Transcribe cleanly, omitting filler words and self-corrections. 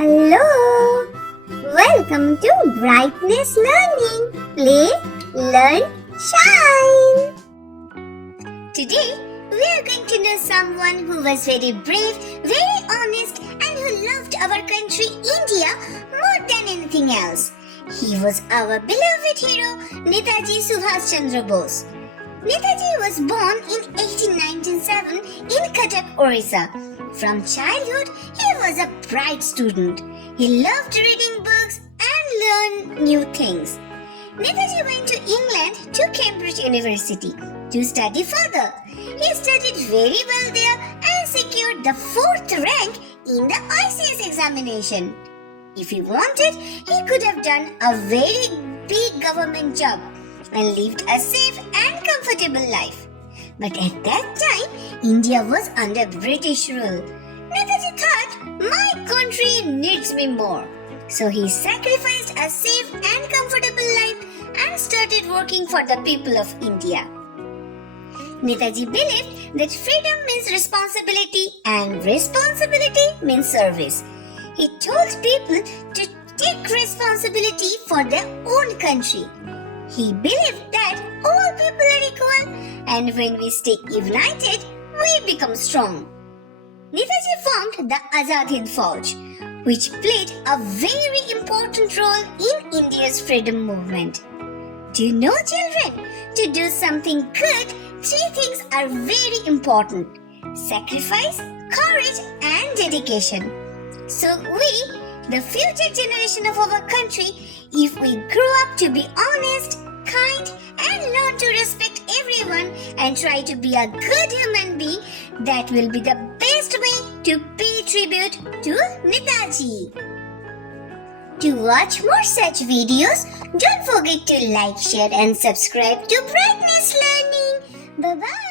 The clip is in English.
Hello! Welcome to BrightNest Learning. Play, learn, shine! Today, we are going to know someone who was very brave, very honest, and who loved our country, India, more than anything else. He was our beloved hero, Netaji Subhas Chandra Bose. Netaji was born in 1897 in Cuttack, Orissa. From childhood, he was a bright student. He loved reading books and learn new things. Netaji went to England to Cambridge University to study further. He studied very well there and secured the 4th rank in the ICS examination. If he wanted, he could have done a very big government job and lived a safe and comfortable life. But at that time, India was under British rule. Netaji thought, my country needs me more. So he sacrificed a safe and comfortable life and started working for the people of India. Netaji believed that freedom means responsibility and responsibility means service. He told people to take responsibility for their own country. He believed that all people are equal, and when we stay united, we become strong. Netaji formed the Azad Hind Fauj, which played a very important role in India's freedom movement. Do you know, children? To do something good, 3 things are very important: sacrifice, courage, and dedication. So we, the future generation of our country, if we grow up to be honest, kind, and learn to respect everyone and try to be a good human being, that will be the best way to pay tribute to Netaji. To watch more such videos, don't forget to like, share, and subscribe to BrightNest Learning. Bye-bye.